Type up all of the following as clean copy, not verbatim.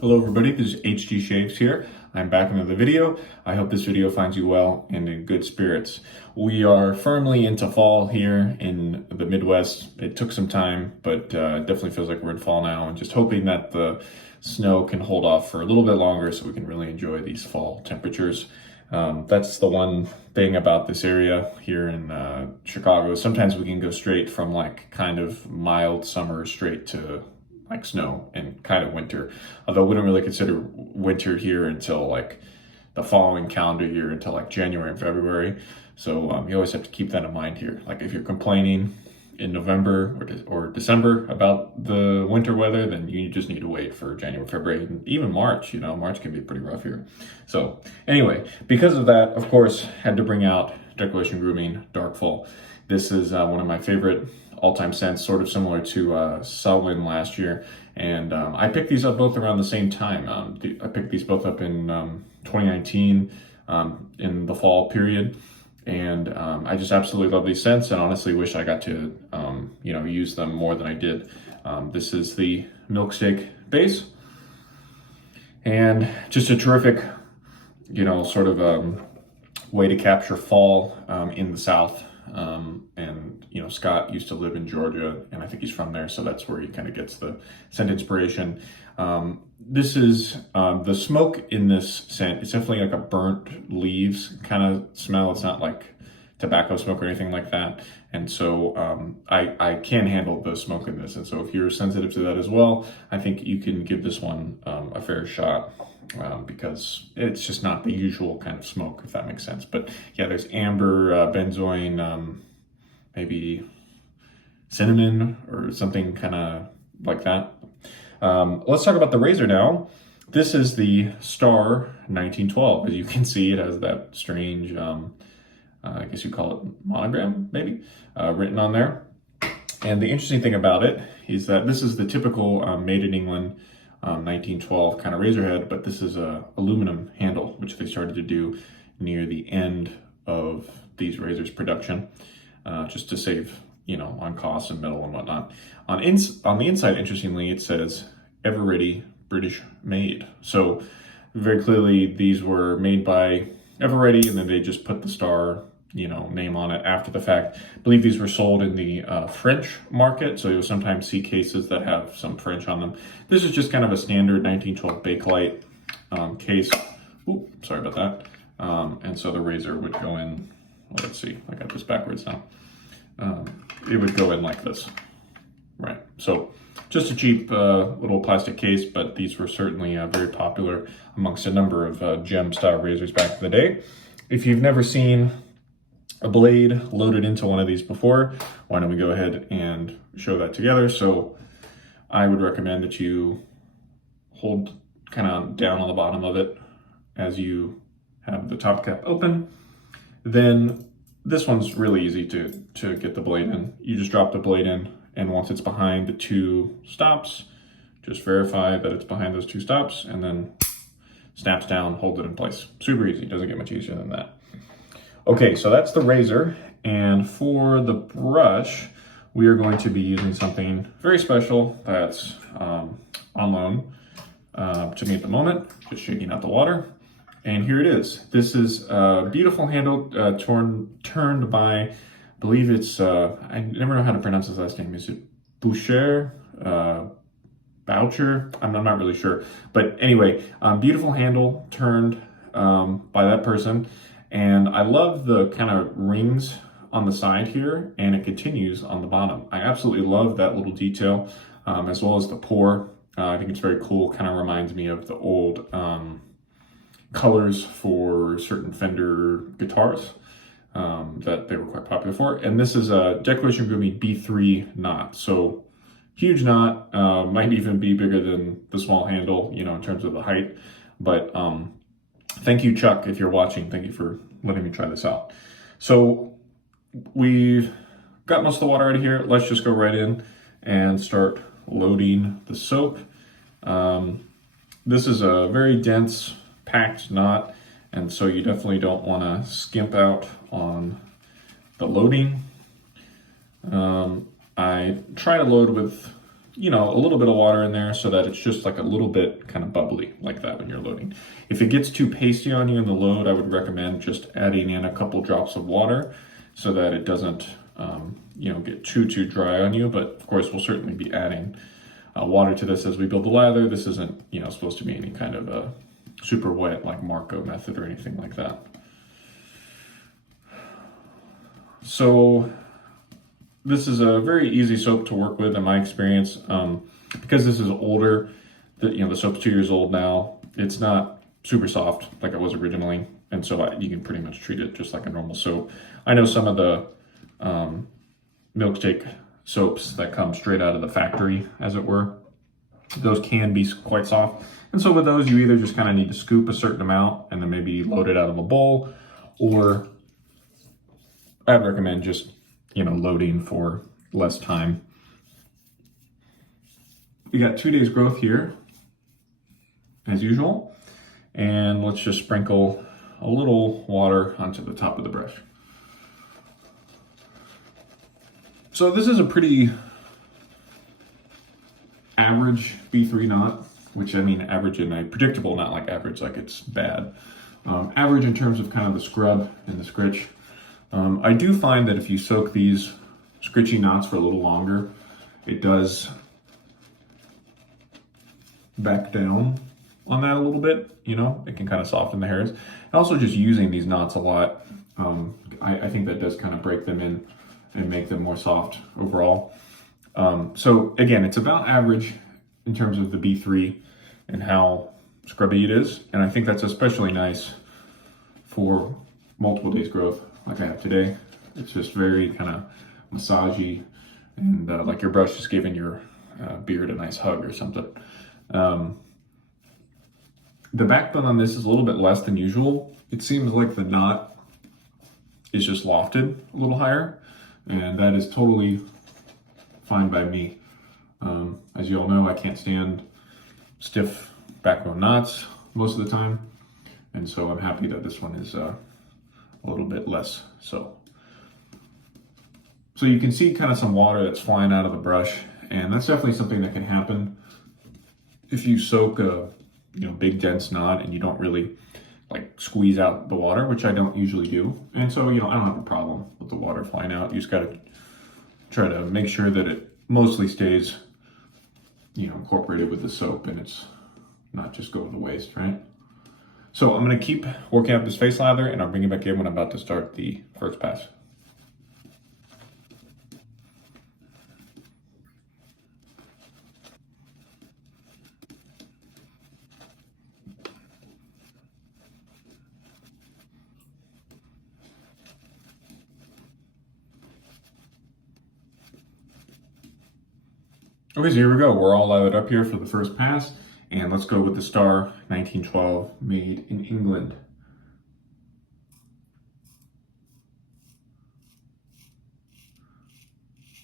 Hello everybody, this is HG Shaves here. I'm back in another video. I hope this video finds you well and in good spirits. We are firmly into fall here in the Midwest. It took some time, but it definitely feels like we're in fall now, and just hoping that the snow can hold off for a little bit longer so we can really enjoy these fall temperatures. That's the one thing about this area here in Chicago. Sometimes we can go straight from like kind of mild summer straight to like snow and kind of winter, although we don't really consider winter here until like the following calendar year, until like January and February. So you always have to keep that in mind here. Like if you're complaining in November or December about the winter weather, then you just need to wait for January, February, and even March. March can be pretty rough here. So anyway, because of that, of course, had to bring out Declaration Grooming Darkfall. This is one of my favorite all-time scents, sort of similar to Selwyn last year. And I picked these up both around the same time. I picked these both up in 2019 in the fall period. And I just absolutely love these scents, and honestly wish I got to use them more than I did. This is the Milkshake base, and just a terrific, sort of way to capture fall in the South. And Scott used to live in Georgia, and I think he's from there, so that's where he kind of gets the scent inspiration. This is the smoke in this scent. It's definitely like a burnt leaves kind of smell. It's not like tobacco smoke or anything like that. And so I can handle the smoke in this. And so if you're sensitive to that as well, I think you can give this one a fair shot. Because it's just not the usual kind of smoke, if that makes sense. But yeah, there's amber, benzoin, maybe cinnamon or something kind of like that. Let's talk about the razor now. This is the Star 1912. As you can see, it has that strange, I guess you call it monogram, maybe, written on there. And the interesting thing about it is that this is the typical made in England 1912 kind of razor head, but this is a aluminum handle, which they started to do near the end of these razors production, just to save, on costs and metal and whatnot. On the inside, interestingly, it says Ever Ready British Made. So very clearly these were made by Ever Ready, and then they just put the Star name on it after the fact. I believe these were sold in the French market, so you'll sometimes see cases that have some French on them. This is just kind of a standard 1912 Bakelite case. Ooh, sorry about that. And so the razor would go in, well, let's see, I got this backwards now. It would go in like this, right? So just a cheap little plastic case, but these were certainly very popular amongst a number of gem style razors back in the day. If you've never seen a blade loaded into one of these before, why don't we go ahead and show that together? So I would recommend that you hold kind of down on the bottom of it as you have the top cap open. Then this one's really easy to get the blade in. You just drop the blade in, and once it's behind the two stops, just verify that it's behind those two stops, and then snaps down, hold it in place. Super easy, doesn't get much easier than that. Okay, so that's the razor, and for the brush, we are going to be using something very special that's on loan to me at the moment, just shaking out the water. And here it is. This is a beautiful handle turned by, I believe it's, I never know how to pronounce his last name. Is it Boucher? Boucher? I'm not really sure. But anyway, beautiful handle turned by that person. And I love the kind of rings on the side here, and it continues on the bottom. I absolutely love that little detail, as well as the pour. I think it's very cool. Kind of reminds me of the old colors for certain Fender guitars that they were quite popular for. And this is a Declaration Grooming B3 knot. So huge knot, might even be bigger than the small handle, in terms of the height. But thank you, Chuck, if you're watching. Thank you for letting me try this out. So we've got most of the water out of here. Let's just go right in and start loading the soap. This is a very dense, packed knot, and so you definitely don't want to skimp out on the loading. I try to load with you know, a little bit of water in there so that it's just like a little bit kind of bubbly like that when you're loading. If it gets too pasty on you in the load, I would recommend just adding in a couple drops of water so that it doesn't, you know, get too dry on you. But of course, we'll certainly be adding water to this as we build the lather. This isn't, you know, supposed to be any kind of a super wet like Marco method or anything like that. So this is a very easy soap to work with in my experience. Because this is older, you know, the soap's 2 years old now. It's not super soft like it was originally, and so you can pretty much treat it just like a normal soap. I know some of the milkshake soaps that come straight out of the factory, as it were, those can be quite soft. And so with those, you either just kind of need to scoop a certain amount and then maybe load it out of a bowl, or I'd recommend just, you know, loading for less time. We got 2 days growth here, as usual. And let's just sprinkle a little water onto the top of the brush. So this is a pretty average B3 knot, which I mean average in a predictable, not like average like it's bad. Average in terms of kind of the scrub and the scritch. I do find that if you soak these scritchy knots for a little longer, it does back down on that a little bit, you know, it can kind of soften the hairs. And also just using these knots a lot, I think that does kind of break them in and make them more soft overall. So again, it's about average in terms of the B3 and how scrubby it is. And I think that's especially nice for multiple days growth like I have today. It's just very kind of massagey and like your brush is giving your beard a nice hug or something. The backbone on this is a little bit less than usual. It seems like the knot is just lofted a little higher, and that is totally fine by me. As you all know, I can't stand stiff backbone knots most of the time, and so I'm happy that this one is a little bit less so. So you can see kind of some water that's flying out of the brush, and that's definitely something that can happen if you soak a big dense knot and you don't really like squeeze out the water, which I don't usually do. And so, I don't have a problem with the water flying out. You just got to try to make sure that it mostly stays, incorporated with the soap and it's not just going to waste, right? So I'm going to keep working up this face lather and I'll bring it back in when I'm about to start the first pass. Okay, so here we go. We're all lathered up here for the first pass, and let's go with the Star 1912 made in England.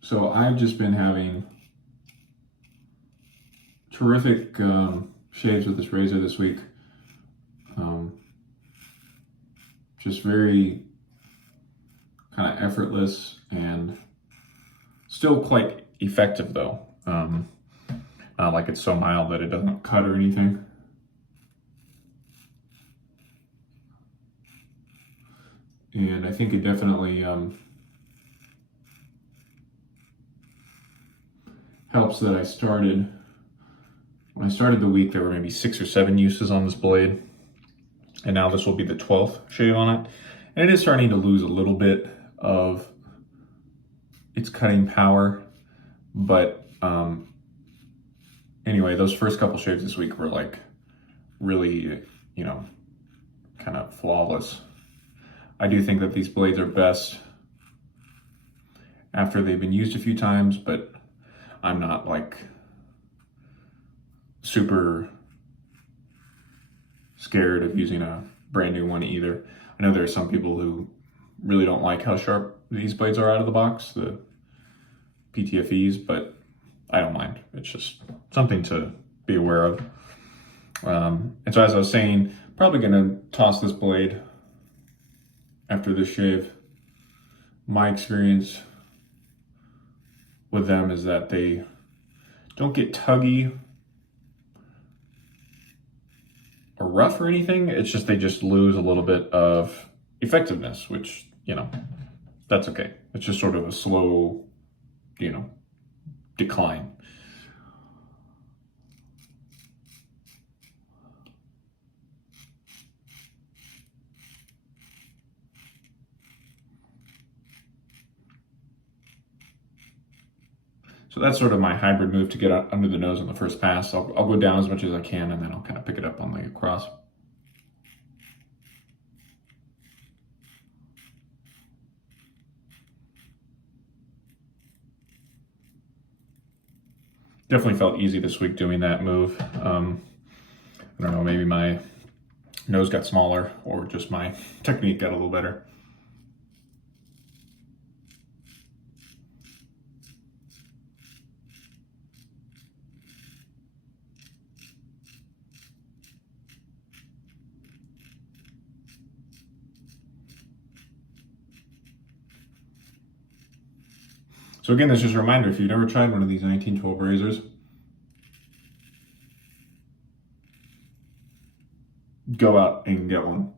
So I've just been having terrific shaves with this razor this week. Just very kind of effortless and still quite effective though. Not like it's so mild that it doesn't cut or anything. And I think it definitely helps that when I started the week, there were maybe 6 or 7 uses on this blade. And now this will be the 12th shave on it. And it is starting to lose a little bit of its cutting power. But anyway, those first couple shaves this week were like really, kind of flawless. I do think that these blades are best after they've been used a few times, but I'm not like super scared of using a brand new one either. I know there are some people who really don't like how sharp these blades are out of the box, the PTFEs, but I don't mind. It's just something to be aware of. And so as I was saying, probably gonna toss this blade after this shave. My experience with them is that they don't get tuggy or rough or anything. It's just they just lose a little bit of effectiveness, which, you know, that's okay. It's just sort of a slow, you know, decline. So that's sort of my hybrid move to get under the nose on the first pass. I'll go down as much as I can, and then I'll kind of pick it up on the across. Definitely felt easy this week doing that move. I don't know, maybe my nose got smaller or just my technique got a little better. So again, that's just a reminder, if you've never tried one of these 1912 razors, go out and get one.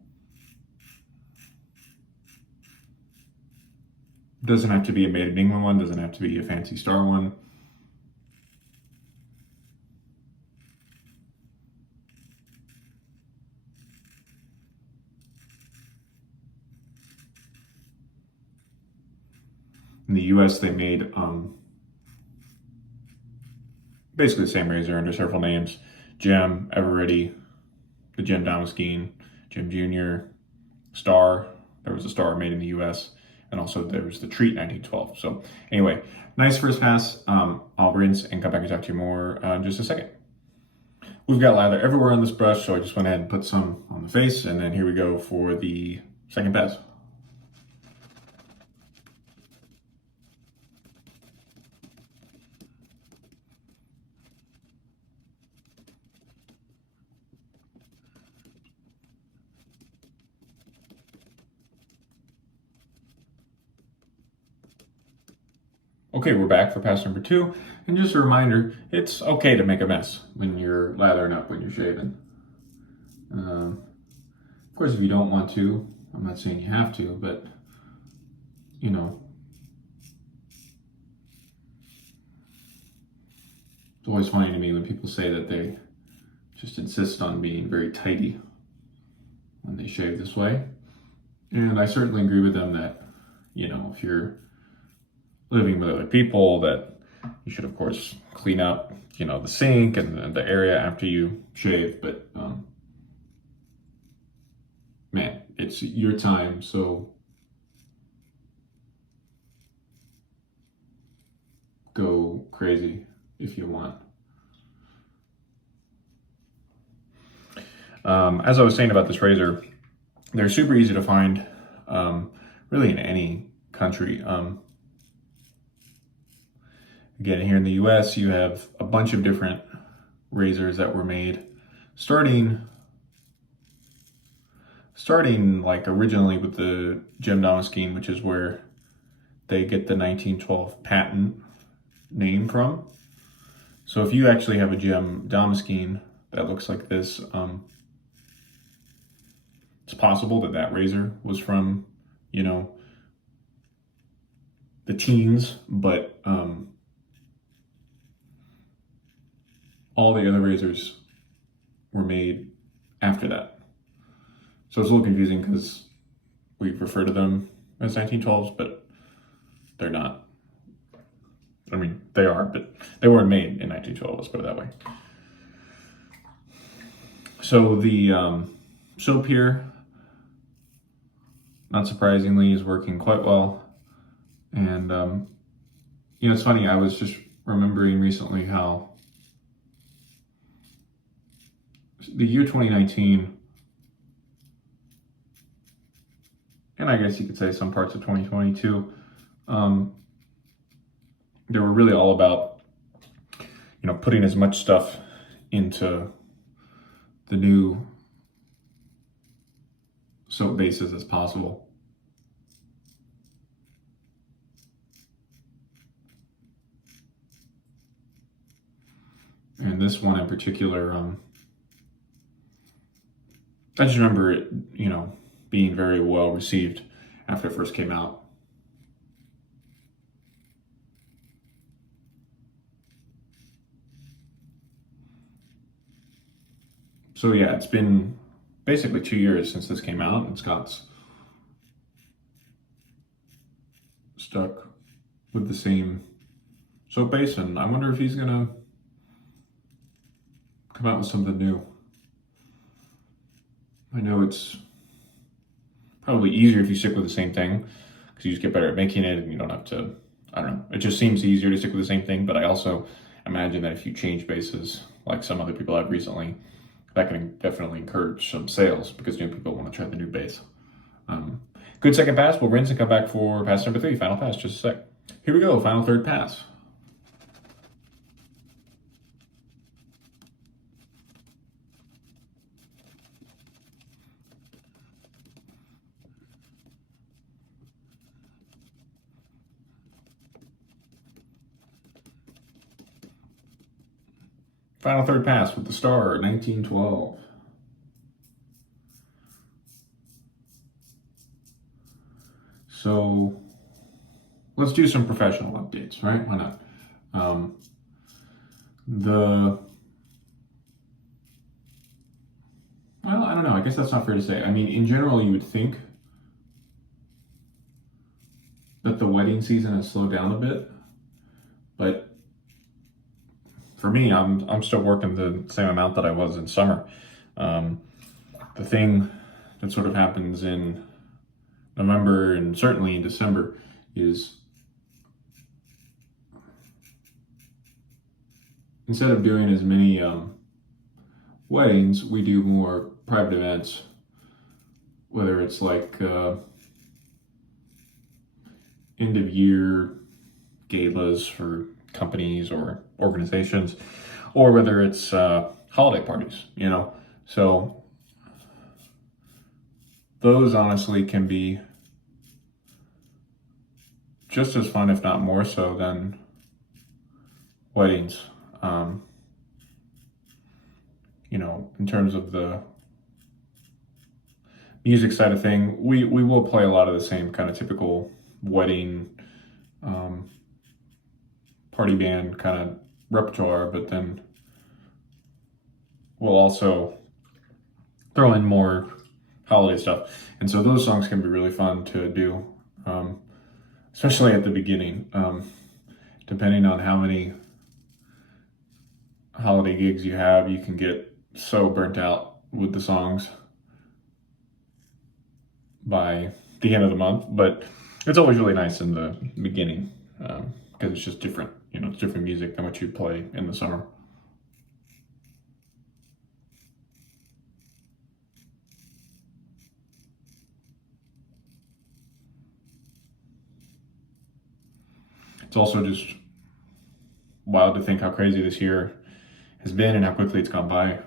Doesn't have to be a made in England one, doesn't have to be a fancy star one. In the US, they made basically the same razor under several names. Gem, Everready, the Gem Damaskene, Gem Junior, Star. There was a Star made in the US. And also there was the Treat 1912. So anyway, nice first pass. I'll rinse and come back and talk to you more in just a second. We've got lather everywhere on this brush, so I just went ahead and put some on the face, and then here we go for the second pass. Okay, we're back for pass number 2, and just a reminder, it's okay to make a mess when you're lathering up, when you're shaving. Of course, if you don't want to, I'm not saying you have to, but, you know, it's always funny to me when people say that they just insist on being very tidy when they shave this way. And I certainly agree with them that, you know, if you're living with other people, that you should of course clean up, you know, the sink and the area after you shave, but man, it's your time, so go crazy if you want. As I was saying about this razor, they're super easy to find, really in any country. Again, here in the US, you have a bunch of different razors that were made, starting like originally with the Gem Damaskene, which is where they get the 1912 patent name from. So if you actually have a Gem Damaskene that looks like this, it's possible that that razor was from, you know, the teens, but all the other razors were made after that. So it's a little confusing because we refer to them as 1912s, but they're not. I mean, they are, but they weren't made in 1912, let's put it that way. So the soap here, not surprisingly, is working quite well. And, you know, it's funny, I was just remembering recently how the year 2019, and I guess you could say some parts of 2022, they were really all about, you know, putting as much stuff into the new soap bases as possible. and this one in particular, I just remember it, being very well received after it first came out. So yeah, it's been basically 2 years since this came out, and Scott's stuck with the same soap base, and I wonder if he's gonna come out with something new. I know it's probably easier if you stick with the same thing, because you just get better at making it and you don't have to, I don't know, it just seems easier to stick with the same thing. But I also imagine that if you change bases, like some other people have recently, that can definitely encourage some sales because new people want to try the new base. Good second pass. We'll rinse and come back for pass number 3, final pass, just a sec. Here we go, final third pass. Final third pass with the star, 1912. So let's do some professional updates, right? Why not? Well, I don't know. I guess that's not fair to say. I mean, in general, you would think that the wedding season has slowed down a bit, but for me, I'm still working the same amount that I was in summer. The thing that sort of happens in November and certainly in December is instead of doing as many weddings, we do more private events, whether it's like end of year galas for companies or organizations, or whether it's holiday parties, So those honestly can be just as fun, if not more so, than weddings. In terms of the music side of thing, we will play a lot of the same kind of typical wedding party band kind of repertoire, but then we'll also throw in more holiday stuff. And so those songs can be really fun to do, especially at the beginning. Depending on how many holiday gigs you have, you can get so burnt out with the songs by the end of the month. But it's always really nice in the beginning because it's just different. It's different music than what you play in the summer. It's also just wild to think how crazy this year has been and how quickly it's gone by.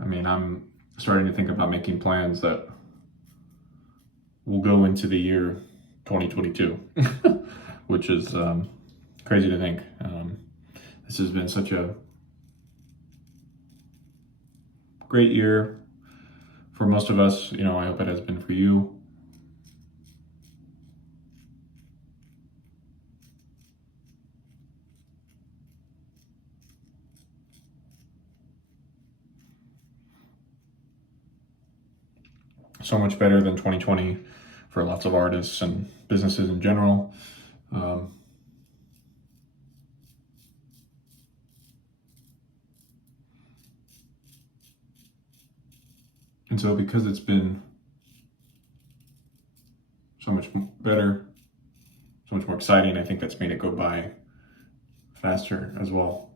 I mean, I'm starting to think about making plans that will go into the year 2022, which is crazy to think. This has been such a great year for most of us. I hope it has been for you. So much better than 2020 for lots of artists and businesses in general. And so because it's been so much better, so much more exciting, I think that's made it go by faster as well.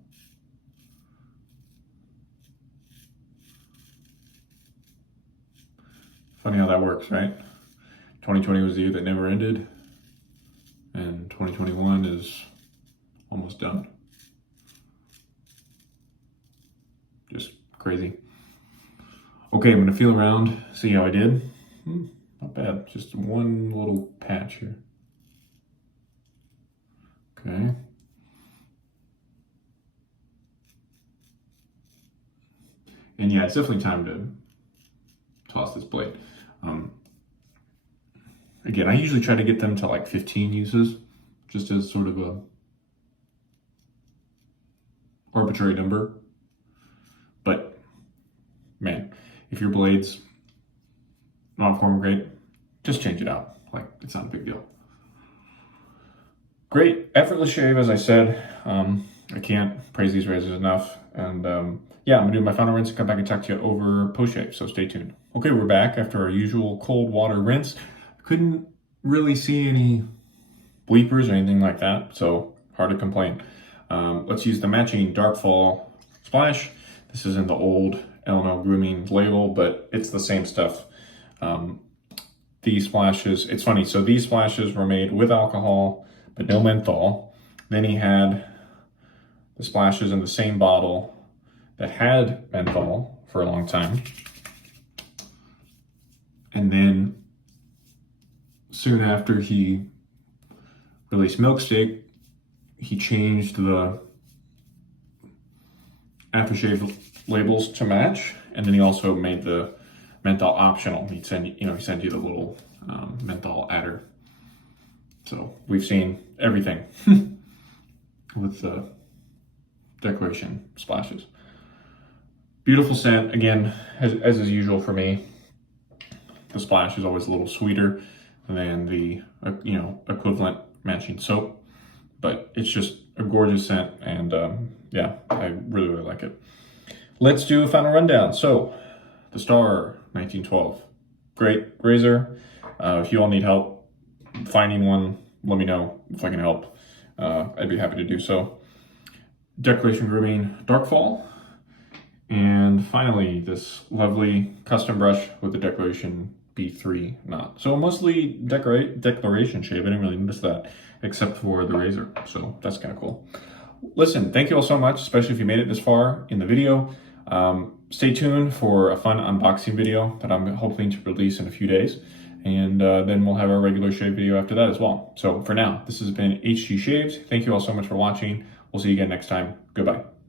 Funny how that works, right? 2020 was the year that never ended, and 2021 is almost done. Just crazy. Okay, I'm gonna feel around, see how I did. Not bad, just one little patch here. Okay. And yeah, it's definitely time to toss this blade. Again, I usually try to get them to like 15 uses, just as sort of a arbitrary number. But man, if your blade's not performing great, just change it out. Like, it's not a big deal. Great, effortless shave, as I said. I can't praise these razors enough. And yeah, I'm gonna do my final rinse and come back and talk to you over post shave, so stay tuned. Okay, we're back after our usual cold water rinse. Couldn't really see any bleepers or anything like that, so hard to complain. Let's use the matching Darkfall splash. This is in the old L&L Grooming label, but it's the same stuff. These splashes, it's funny, so these splashes were made with alcohol, but no menthol. Then he had the splashes in the same bottle that had menthol for a long time. And then soon after he released Milkshake, he changed the Aftershave labels to match, and then he also made the menthol optional. He'd send you the little menthol adder. So we've seen everything with the decoration splashes. Beautiful scent. Again, as is usual for me, the splash is always a little sweeter than the equivalent matching soap, but it's just a gorgeous scent, and yeah, I really like it. Let's do a final rundown. So the Star 1912, great razor. If you all need help finding one, let me know if I can help. I'd be happy to do so. Decoration Grooming Darkfall, and finally this lovely custom brush with the Decoration B3 knot. So mostly declaration shave. I didn't really notice that except for the razor, so that's kind of cool. Listen, thank you all so much, especially if you made it this far in the video. Stay tuned for a fun unboxing video that I'm hoping to release in a few days, and then we'll have our regular shave video after that as well. So for now, this has been HG Shaves. Thank you all so much for watching. We'll see you again next time. Goodbye.